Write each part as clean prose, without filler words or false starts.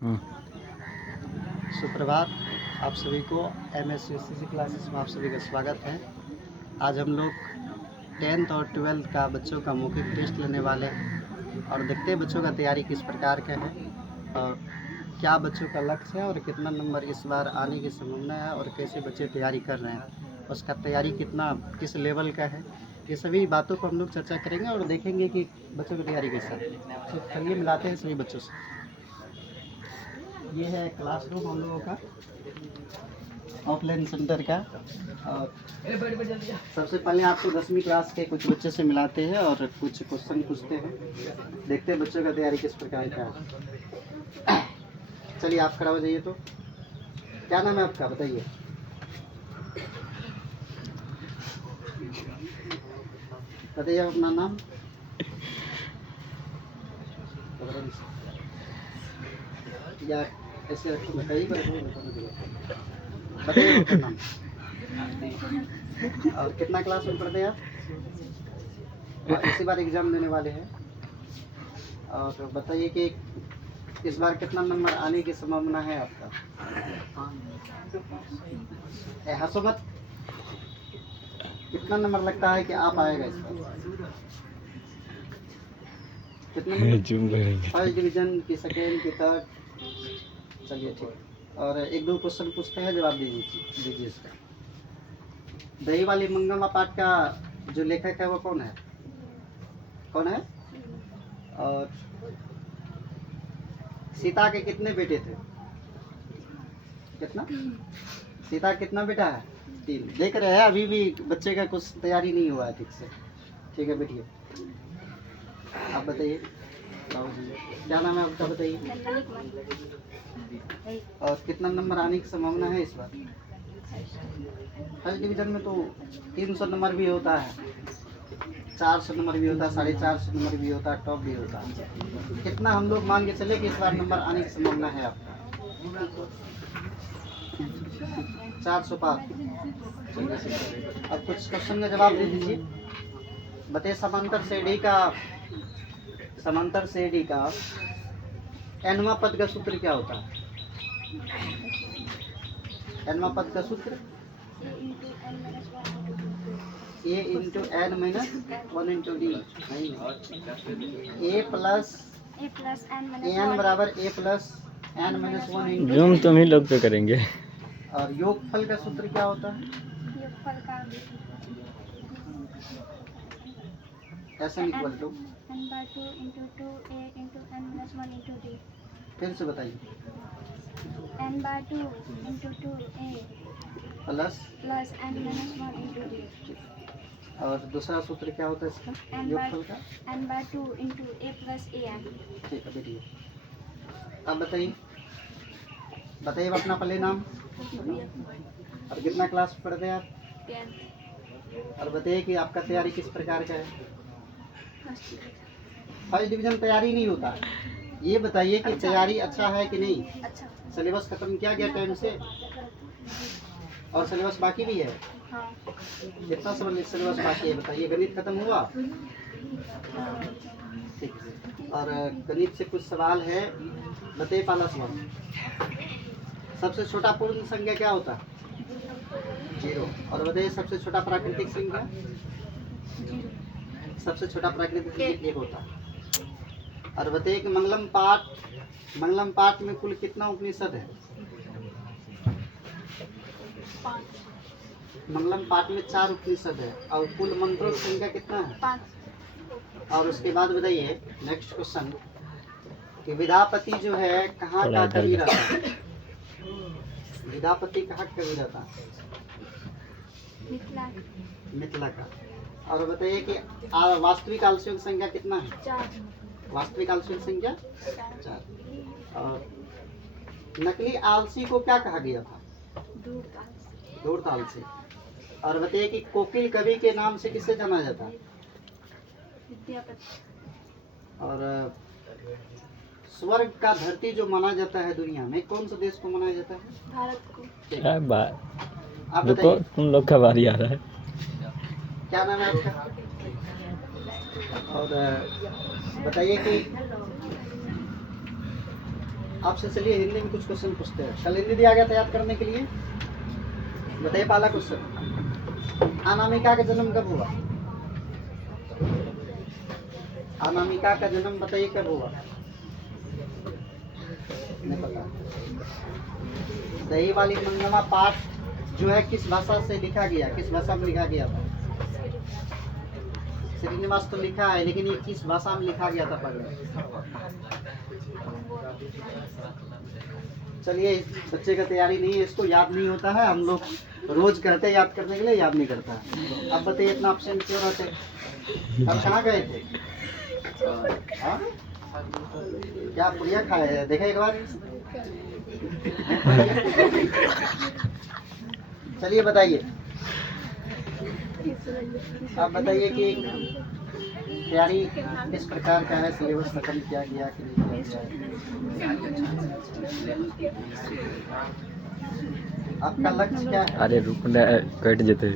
हम्म। सुप्रभात। आप सभी को MSCC क्लासेस में आप सभी का स्वागत है। आज हम लोग 10th और 12th का बच्चों का मौखिक टेस्ट लेने वाले हैं और देखते हैं बच्चों का तैयारी किस प्रकार का है और क्या बच्चों का लक्ष्य है और कितना नंबर इस बार आने की संभावना है और कैसे बच्चे तैयारी कर रहे हैं, उसका तैयारी कितना किस लेवल का है, ये सभी बातों को हम लोग चर्चा करेंगे और देखेंगे कि बच्चों की तैयारी कैसा है। तो चलिए मिलाते हैं सभी बच्चों से। ये है क्लासरूम हम लोगों का ऑफलाइन सेंटर का। और सबसे पहले आपको 10वीं क्लास के कुछ बच्चे से मिलाते हैं और कुछ क्वेश्चन पूछते हैं, देखते हैं बच्चों का तैयारी किस प्रकार का है। चलिए आप खड़ा हो जाइए। तो क्या नाम है आपका, बताइए। बताइए अपना नाम। या ऐसे रखो, कई बार बताइए आपका नाम और कितना क्लास में पढ़ते हैं आप और इसी बार एग्ज़ाम देने वाले हैं। और बताइए कि इस बार कितना नंबर आने की संभावना है आपका। हंसो मत। कितना नंबर लगता है कि आप आएगा इस बार, कितना नंबर? फर्स्ट डिवीजन की, सेकेंड की, थर्ड? चलिए ठीक। और एक दो क्वेश्चन पूछते हैं, जवाब दीजिए इसका। दही वाली मंगलमा पाठ का जो लेखक है वो कौन है? कौन है? और सीता के कितने बेटे थे? कितना? सीता कितना बेटा है? 3। देख रहे हैं अभी भी बच्चे का कुछ तैयारी नहीं हुआ है ठीक से। ठीक है बैठिए। आप बताइए क्या नाम है आपका, बताइए। और कितना नंबर आने की संभावना है इस बार? फर्स्ट डिवीजन में तो 300 नंबर भी होता है, 400 नंबर भी होता है, 450 नंबर भी होता है, टॉप भी होता है। कितना हम लोग मान के चले कि इस बार नंबर आने की संभावना है आपका? 400 पार। अब कुछ क्वेश्चन का जवाब दे दीजिए। बताइए समांतर श्रेणी का nवां पद का सूत्र क्या होता है? nवां पद का सूत्र a into n minus 1 into D. a plus n बराबर a plus n minus 1 into. Zoom तुम ही लोग पे करेंगे। और योगफल का सूत्र क्या होता है? योगफल का n equal to n/2 × 2a × n - 1 × d। फिर से बताइए। n/2 × 2a plus n - 1 × d। और दूसरा सूत्र क्या होता है इसका योगफल का? n/2 × a + an। ठीक है बैठिए। अब बताइए अपना पहले नाम और कितना क्लास में पढ़ते हैं आप, 10th। और बताइए कि आपका तैयारी किस प्रकार का है। फर्स्ट डिवीजन तैयारी नहीं होता, ये बताइए कि तैयारी अच्छा है कि नहीं। अच्छा। सिलेबस खत्म किया गया टाइम से और सिलेबस बाकी भी है? हाँ। कितना सिलेबस बाकी है बताइए। गणित खत्म हुआ? ठीक है। और गणित से कुछ सवाल है, बताइए। पहला सवाल, सबसे छोटा पूर्ण संख्या क्या होता है? 0। और बताइए सबसे छोटा प्राकृतिक संख्या? सबसे छोटा प्राकृतिक संख्या 1 होता है। और बताइए कि मंगलम पाठ में कुल कितना उपनिषद है? मंगलम पाठ में 4 उपनिषद है और कुल मंत्रों की संख्या कितना है? 5। और उसके बाद बताइए नेक्स्ट क्वेश्चन कि विद्यापति जो है कहाँ का कवि रहता है? विद्यापति कहाँ का कवि रहता है? मिथिला का। और बताइए कि वास्तविक आलसियों की संख्या कितना है? 4। वास्तविक आलसियों की संख्या 4। और नकली आलसी को क्या कहा गया था? धूर्त आलसी। और बताइए कि कोकिल कवि के नाम से किसे जाना जाता है? विद्यापति। और स्वर्ग का धरती जो माना जाता है दुनिया में, कौन सा देश को माना जाता है? भारत को। आप देखो बताइए तुम लोग का बारी आ रहा है। क्या नाम है आपका? और बताइए कि आपसे चलिए हिंदी में कुछ क्वेश्चन पूछते हैं। कल हिंदी दिया गया था याद करने के लिए। बताइए पहला क्वेश्चन, अनामिका का जन्म कब हुआ? अनामिका का जन्म बताइए कब हुआ? नहीं पता। दही वाली मंगलमा पाठ जो है किस भाषा से लिखा गया, किस भाषा में लिखा गया था? श्रीनिवास तो लिखा है, लेकिन ये किस भाषा में लिखा गया था पहले? चलिए, बच्चे का तैयारी नहीं है, इसको याद नहीं होता है। हम लोग रोज कहते हैं याद करने के लिए, याद नहीं करता है। अब बताइए इतना ऑप्शन क्यों रहते? अब कहाँ गए थे? हाँ? क्या पुड़िया खाए हैं? देखा एक बार। चलिए बताइए, आप बताइए कि तैयारी किस प्रकार का है, सिलेबस खत्म किया गया कि नहीं किया गया? आपका लक्ष्य क्या है? अरे रुकना कट जेते।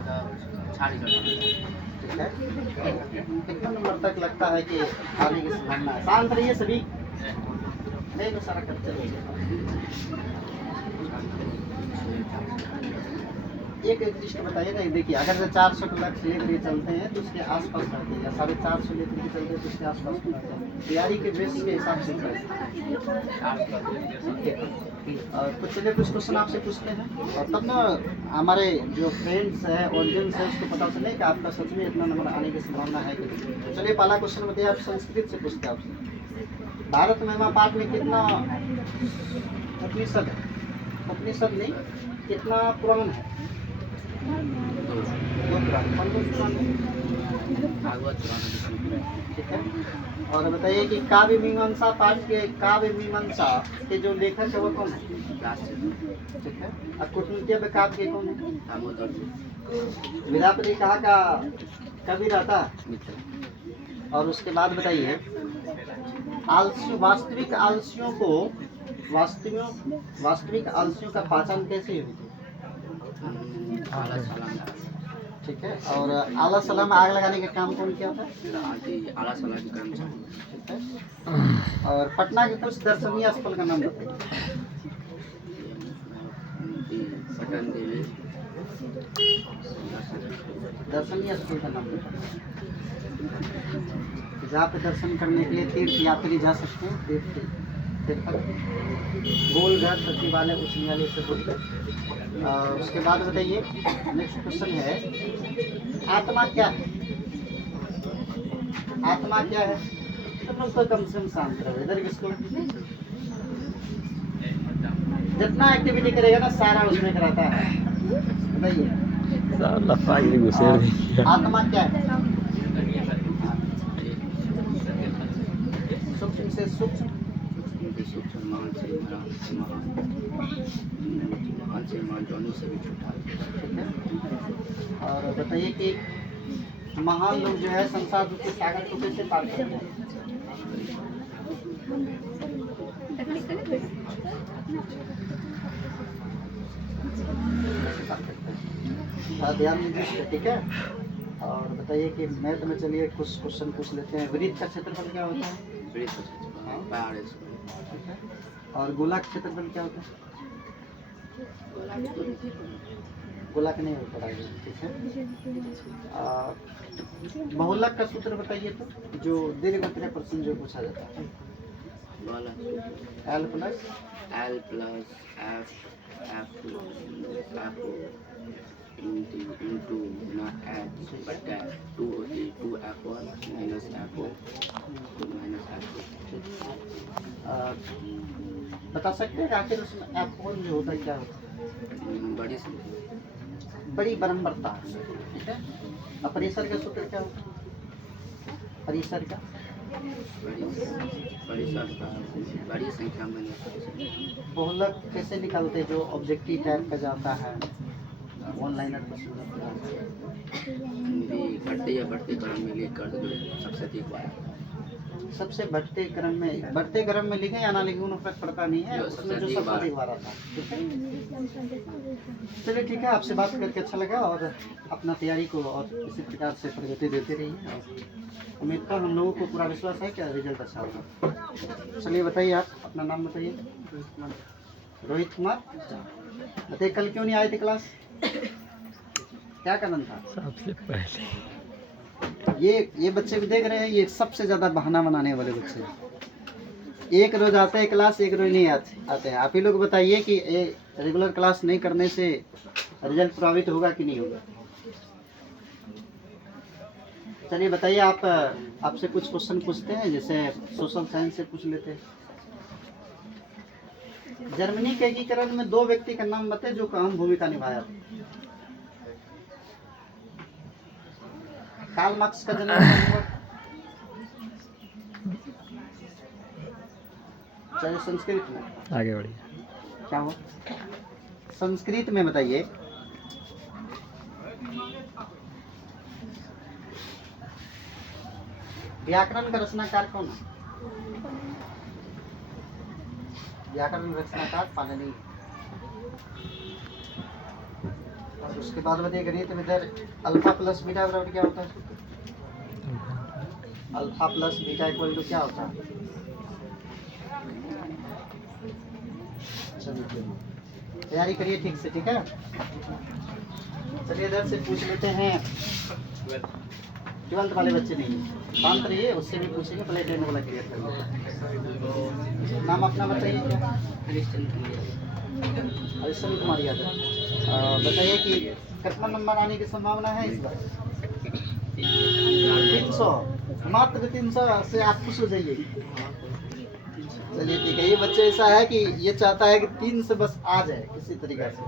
ठीक है, कितना नंबर तक लगता है कि आने की संभावना है? शांत रहिए सभी, नहीं तो सारा करते रहिए। एक लिस्ट बताइए ना। देखिए, अगर से 400 का लक्ष्य लेकर चलते हैं तो उसके आसपास रहते हैं, या 450 लेकर के चलते हैं तो उसके आसपास रहते हैं। तैयारी के बेस के हिसाब से और कुछ चलिए कुछ क्वेश्चन आपसे पूछते हैं, और तब ना हमारे जो फ्रेंड्स है, ऑडियंस है, उसको पता चले कि आपका सच में इतना नंबर आने की संभावना है कि नहीं। चलिए पहला क्वेश्चन बताइए, आप संस्कृत से पूछते हैं आपसे। भारत महिमा पाठ में कितना उपनिषद है? उपनिषद नहीं, कितना पुराण है? ठीक है, और बताइए कि काव्य मीमांसा पाठ के, काव्य मीमांसा के जो लेखक है वो कौन है? ठीक है, और कुटनीति काव्य के कौन है? विद्यापति कहाँ का कवि रहता है? और उसके बाद बताइए, आलसी वास्तविक आलसियों को, वास्तविक आलसियों का पहचान कैसे हुई थी? ठीक है, और आला सलाम में आग लगाने का काम कौन किया था? आला सलाम की कर्मचारी। ठीक है, और पटना के कुछ दर्शनीय स्थल का नाम बताइए। दर्शनीय स्थल का नाम बताइए, जहाँ पे दर्शन करने के लिए तीर्थ यात्री जा सकते हैं। गोलघर सचिवालय उच्च न्यायालय से बोलते। उसके बाद बताइए, नेक्स्ट क्वेश्चन है, आत्मा क्या है? आत्मा क्या है? तो कम से कम शांत रहो। इधर किसको जितना एक्टिविटी करेगा ना सारा उसमें कराता है। बताइए आत्मा क्या है? सूक्ष्म से सूक्ष्म, और बताइए कि महान लोग जो है संसार रूप के सागर को कैसे पार करते हैं? ध्यान दीजिए, ठीक है। और बताइए कि मैथ में चलिए कुछ क्वेश्चन पूछ लेते हैं। वृत्त का क्षेत्रफल क्या होता है? ठीक है, और गोला का क्षेत्रफल क्या होता है? गोला का नहीं होता है। ठीक है, बहुलक का सूत्र बताइए तो, जो दीर्घ उत्तरीय प्रश्न जो पूछा जाता है। L plus F into not H बटा 2 होती 2F1 minus F2 minus F2। बता सकते हैं आखिर उसमें F1 जो होता है क्या होता है? बड़ी बरम्बरता। ठीक है, अब परिसर का सूत्र क्या होता है? परिसर का बड़ी संख्या में बहुलक कैसे निकालते हैं? जो ऑब्जेक्टिव टाइप का जाता है ऑनलाइनर बढ़ते या बढ़ते क्रम में लेकर सबसे अधिक बार सबसे बढ़ते क्रम में लिखे या ना लिखे उन्हें फर्क पड़ता नहीं है, उसमें जो सबसे अधिक बार आता है। ठीक है, चलिए ठीक है, आपसे बात करके अच्छा लगा और अपना तैयारी को और इसी प्रकार से प्रगति देते रहिए और उम्मीद कर हम लोगों को पूरा विश्वास है कि रिजल्ट अच्छा होगा। चलिए बताइए, आप अपना नाम बताइए। रोहित कुमार। बताइए कल क्यों नहीं आए थे क्लास, क्या कारण था? सबसे पहले ये बच्चे भी देख रहे हैं, ये सबसे ज़्यादा बहाना बनाने वाले बच्चे हैं। एक रोज आते हैं क्लास, एक रोज नहीं आते हैं। आप ही लोग बताइए कि रेगुलर क्लास नहीं करने से रिजल्ट प्रभावित होगा कि नहीं होगा? चलिए बताइए, आप आपसे कुछ क्वेश्चन पूछते हैं, जैसे सोशल साइंस से पूछ लेते हैं। जर्मनी के एकीकरण में 2 व्यक्ति का नाम बताए जो अहम भूमिका निभाया। कार्ल मार्क्स का जन्म हुआ। चलिए संस्कृत में आगे बढ़िए। क्या हो, संस्कृत में बताइए। व्याकरण का रचनाकार कौन है? व्याकरण रचनाकार पाणिनि। और उसके बाद बताइए गणित में इधर अल्फा प्लस बीटा बराबर क्या होता है? Alpha plus beta equal to क्या होता है? चलिए तैयारी करिए ठीक से, ठीक है। चलिए इधर से पूछ लेते हैं, 12th वाले बच्चे नहीं शांत रहिए, उससे भी पूछेंगे, पहले 10 वाला क्लियर कर लीजिए। नाम अपना बताइए। क्या? हरिश्चंद्र कुमार यादव। बताइए कि कितना नंबर आने की संभावना है इस बार? 300, मात्र 300 से आप खुश हो जाइए। चलिए ठीक है, ये बच्चे ऐसा है कि ये चाहता है कि 3 से बस आ जाए किसी तरीके से।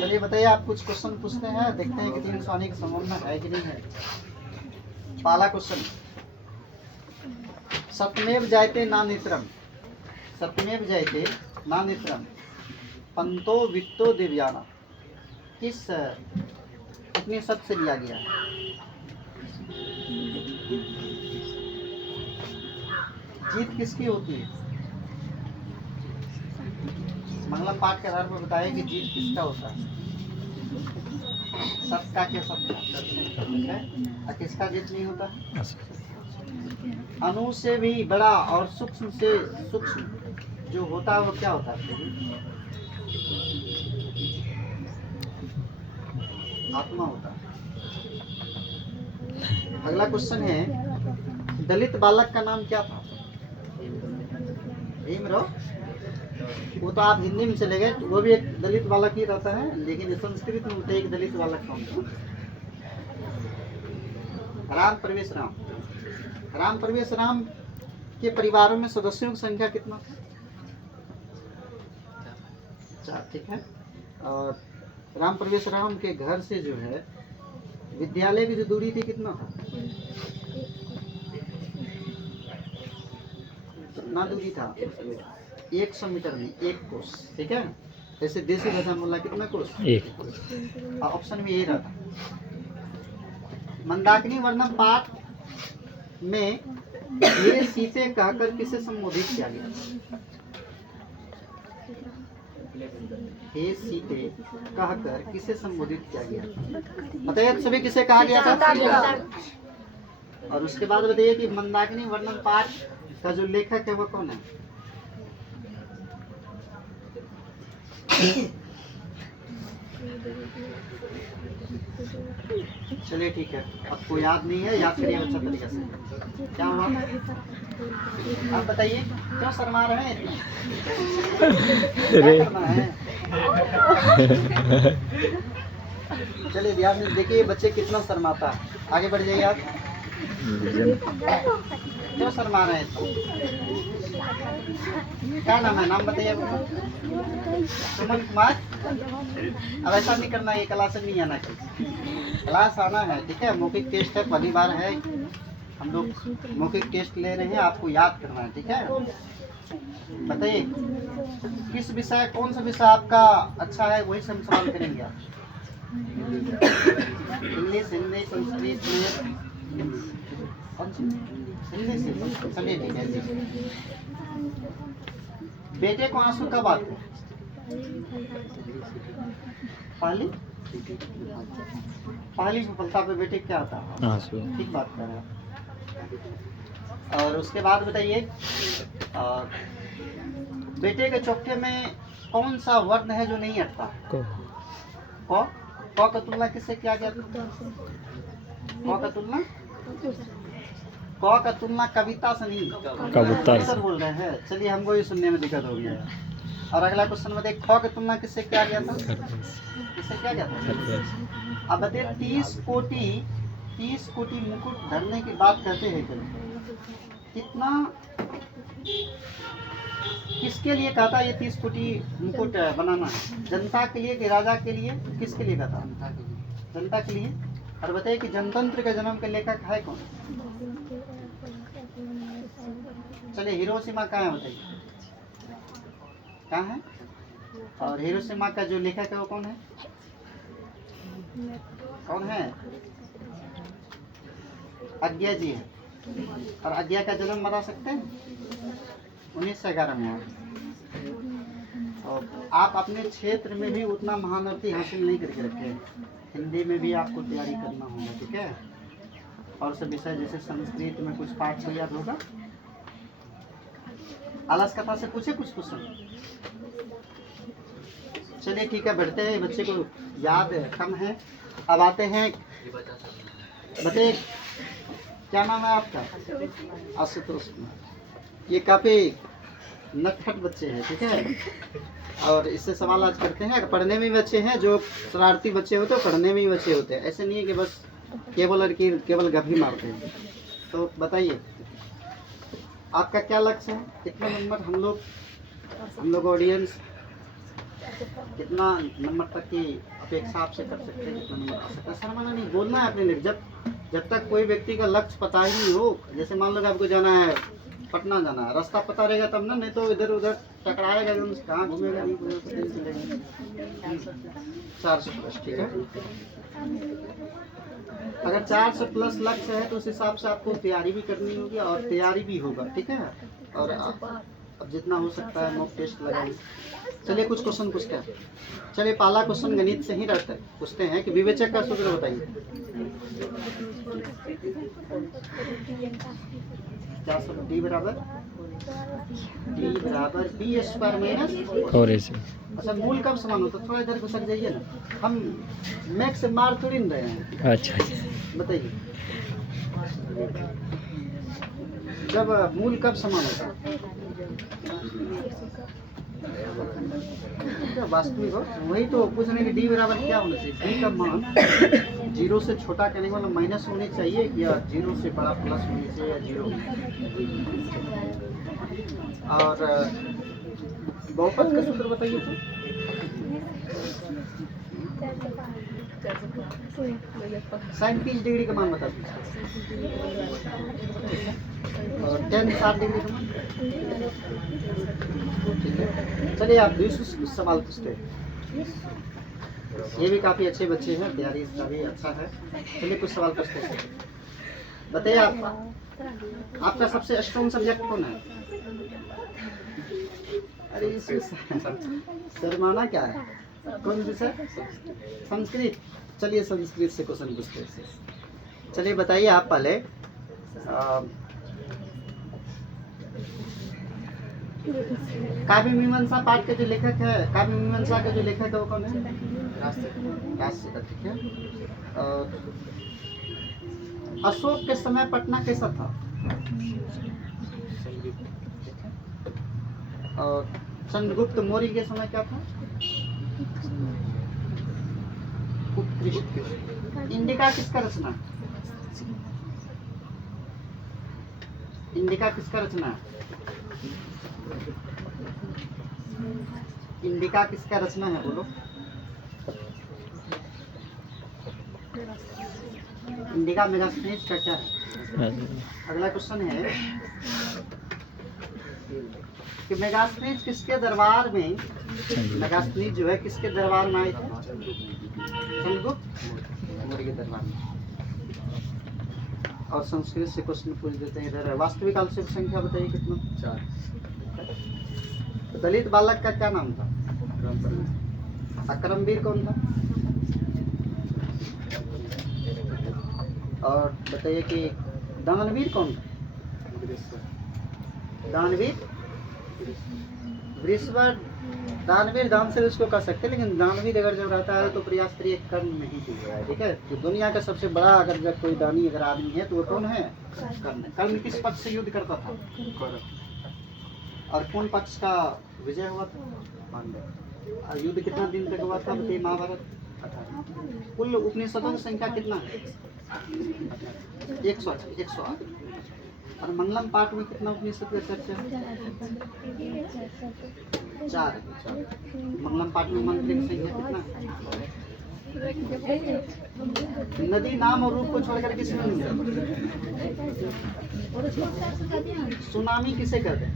चलिए बताइए, आप कुछ क्वेश्चन पूछते हैं, देखते हैं कि 300 आने की संभावना है कि नहीं है। पहला क्वेश्चन, सत्यमेव जयते नानित्रम, सत्यमेव जयते नानित्रम पंतो वित्तो दिव्याना किस उपनिषद से लिया गया है? जीत किसकी होती है? मंगलम पाठ के आधार पर बताया कि जीत किसका होता है? सबका क्या सबका, ठीक है। और किसका जीत नहीं होता? अणु से भी बड़ा और सूक्ष्म से सूक्ष्म जो होता है वो क्या होता है? आत्मा होता है। अगला क्वेश्चन है, दलित बालक का नाम क्या था? भीमराव। वो तो आप हिंदी में चले गए, वो भी एक दलित बालक ही रहता है, लेकिन संस्कृत में होता है एक दलित बालक कौन था? राम प्रवेश राम। राम प्रवेश राम के परिवारों में सदस्यों की संख्या कितना था? 4, ठीक है। और राम प्रवेश राम के घर से जो है विद्यालय की जो दूरी थी कितना था? कितना दूरी था? 100 मीटर में 1 कोस, ठीक है। जैसे देसी भाषा में बोला कितना कोस? 1। ऑप्शन में यही रहता। मंदाकिनी वर्णम पाठ में ये सीते कहकर किसे संबोधित किया गया? हे सीते कहकर किसे संबोधित किया गया? बताइए सभी, किसे कहा गया था? और उसके बाद बताइए कि मंदाकिनी वर्णन पाठ का जो लेखक है वो कौन है? चलिए ठीक है, आपको याद नहीं है, याद करिए अच्छा तरीके से। क्या हुआ आप बताइए, क्यों शर्मा रहे हैं इतना? क्या करना है? चलिए ध्यान से देखिए बच्चे कितना शर्माता है। आगे बढ़ जाइए आप। क्यों शर्मा रहे हैं? क्या नाम है? नाम बताइए। सुमन कुमार। अब ऐसा नहीं करना, ये क्लास नहीं आना चाहिए, क्लास आना है, ठीक है। मौखिक टेस्ट है, पहली बार है, हम लोग मौखिक टेस्ट ले रहे हैं, आपको याद करना है, ठीक है। बताइए किस विषय, कौन सा विषय आपका अच्छा है, वही से हम सवाल करेंगे। आप इंग्लिश, हिंदी, संस्कृत में कौन सी? हिंदी से? चलिए ठीक है जी। बेटे को आंसू कब आते हैं? पहली सफलता पे बेटे क्या आता है? आंसू। ठीक बात कर रहे हैं। और उसके बाद बताइए, बेटे के चौथे में कौन सा वर्ण है जो नहीं अटता? को। क का तुलना किससे किया गया था? क का तुलना? क का तुलना कविता से नहीं, कबूतर सर बोल रहे हैं। चलिए, हमको ये सुनने में दिक्कत हो गया है। और अगला क्वेश्चन में देख, ख की तुलना किससे किया गया था? किससे किया गया था? अब बताइए, 30 कोटि मुकुट धरने की बात कहते हैं कितना, किसके लिए कहता ये 30 कोटि मुकुट बनाना है? जनता के लिए कि राजा के लिए? किसके लिए कहता? जनता के लिए। और बताइए कि जनतंत्र के जन्म के लेखक है कौन? चलिए, हिरोशिमा कहाँ है बताइए, कहाँ है? और हिरोशिमा का जो लेखक है वो कौन है? कौन है? आज्ञा जी है। और आज्ञा का जन्म बता सकते हैं? 1911 में। और आप अपने क्षेत्र में भी उतना महारथी हासिल नहीं करके रखे हैं। हिंदी में भी आपको तैयारी करना होगा, ठीक है? और सब विषय जैसे संस्कृत में कुछ पाठ तो याद होगा। आलस कथा से पूछे कुछ क्वेश्चन? चलिए ठीक है, बढ़ते हैं। बच्चे को याद कम है। अब आते हैं, बताइए क्या नाम है आपका? आशुतोष कुमार। ये काफ़ी नटखट बच्चे हैं, ठीक है? और इससे सवाल आज करते हैं। पढ़ने में भी बच्चे हैं, जो शरारती बच्चे होते हैं पढ़ने में भी बच्चे होते हैं। ऐसे नहीं है कि बस केवल गभी मारते हैं। तो बताइए, आपका क्या लक्ष्य है? कितना नंबर हम लोग ऑडियंस कितना नंबर तक की अपेक्षा आपसे कर सकते हैं? कितना नंबर आ सकता है? शर्माना नहीं, बोलना है अपने लिए। जब तक कोई व्यक्ति का लक्ष्य पता ही नहीं हो, जैसे मान लो आपको जाना है पटना जाना है, रास्ता पता रहेगा तब ना, नहीं तो इधर उधर टकराएगा, कहाँ घूमेगा नहीं घूमेगा। 400+, ठीक है? अगर 400+ लक्ष्य है तो उस हिसाब से आपको तैयारी भी करनी होगी और तैयारी भी होगा, ठीक है? और अब जितना हो सकता है मॉक टेस्ट लगाइए। चलिए कुछ क्वेश्चन पूछते हैं। चलिए, पहला क्वेश्चन गणित से ही रहता है, पूछते हैं कि विवेचक का सूत्र बताइए। क्या सूत्र? D बराबर B² और ऐसे। अच्छा, मूल कब समान होता है? थोड़ा इधर घुसक जाइए ना, हम मैक्स से मार थोड़ी नहीं रहे हैं। अच्छा। बताइए, जब मूल कब समान होता है? वास्तविक हो, वही तो पूछ रहे हैं कि D बराबर क्या होना चाहिए? D का मान 0 से छोटा करने वाला माइनस होने चाहिए या 0 से बड़ा प्लस होने चाहिए या 0? और बहुपद का सूत्र बताइए तो। साइन 30 डिग्री का मान बता दीजिए। और tan 60 डिग्री का मान, ठीक है? चलिए, आप 200 सवाल पूछते हैं। ये भी काफ़ी अच्छे बच्चे हैं, तैयारी इसका भी अच्छा है। चलिए कुछ सवाल पूछते हैं। बताइए, आपका सबसे स्ट्रॉन्ग सब्जेक्ट कौन है? अरे इसमें शर्माना क्या है? कौन विषय? संस्कृत। चलिए संस्कृत से क्वेश्चन पूछते हैं। चलिए बताइए, आप पहले काव्य मीमांसा पाठ के जो लेखक है, काव्य मीमांसा के जो लेखक है वो कौन है? राष्ट्र का, ठीक है? और अशोक के समय पटना कैसा था? और चंद्रगुप्त मौर्य के समय क्या था? उत्कृष्ट। इंडिका किसका रचना? इंडिका किसका रचना? इंडिका किसका रचना है, बोलो? इंडिका मेगास्थनीज का क्या है? अगला क्वेश्चन है कि मेगास्थनीज किसके दरबार में, मेगास्थनीज जो है किसके दरबार में आए थे? चंद्रगुप्त मौर्य के दरबार में। और संस्कृत से क्वेश्चन पूछ देते हैं। इधर वास्तविक आंशिक संख्या बताइए कितना? 4। तो दलित बालक का क्या नाम था? अक्रमवीर कौन था? और बताइए कि दानवीर कौन था? दानवीर वृषवर। दानवीर दान से उसको कर सकते हैं, लेकिन दानवीर अगर जब रहता है तो प्रयास करिए कर्म नहीं किया है, ठीक है। तो दुनिया का सबसे बड़ा अगर जब कोई दानी अगर आदमी है तो वो कौन है? कर्ण। कर्ण किस पक्ष से युद्ध करता था? और कौन पक्ष का विजय हुआ था? पांडव। और युद्ध कितना दिन तक हुआ था बताइए? महाभारत 18। कुल उपनिषदों की संख्या कितना है? 108। और मंगलम पाठ में कितना उपनिषद का चर्चा है? 4। मंगलम पाठ में मंत्र की संख्या कितना है? नदी नाम और रूप को छोड़कर किसी में नहीं? सुनामी किसे कहते हैं?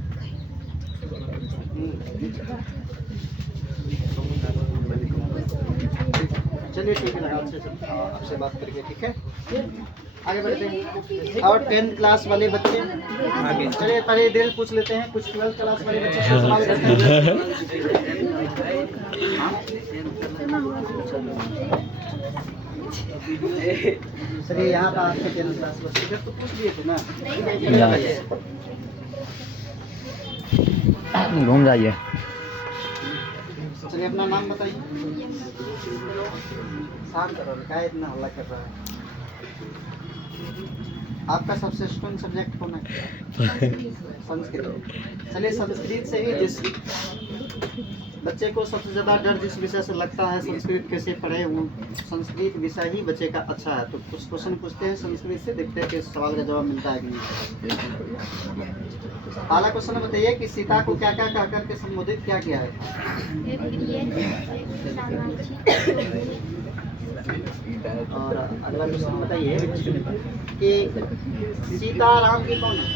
चलिए ठीक है, लगा अच्छे से आपसे बात करके, ठीक है। आगे बढ़ते हैं। और 10th क्लास वाले बच्चे आगे चलिए, पहले डिटेल पूछ लेते हैं। कुछ 12th क्लास वाले बच्चे सवाल करते हैं। चलिए यहाँ पर आपके 10th क्लास बच्चे तो पूछ दिए थे ना? घूम जाइए। चलिए अपना नाम बताइए। शांत करो, क्या इतना हल्ला कर रहा है? आपका सबसे स्ट्रॉन्ग सब्जेक्ट कौन है? संस्कृत। चलिए संस्कृत से ही जिस बच्चे को सबसे ज़्यादा डर जिस विषय से लगता है, संस्कृत कैसे पढ़े, वो संस्कृत विषय ही बच्चे का अच्छा है। तो कुछ क्वेश्चन पूछते हैं संस्कृत से, देखते हैं कि इस सवाल का जवाब मिलता है कि नहीं। पहला क्वेश्चन बताइए कि सीता को क्या क्या कह करके संबोधित क्या किया है? और अगला क्वेश्चन बताइए कि सीता राम की कौन है?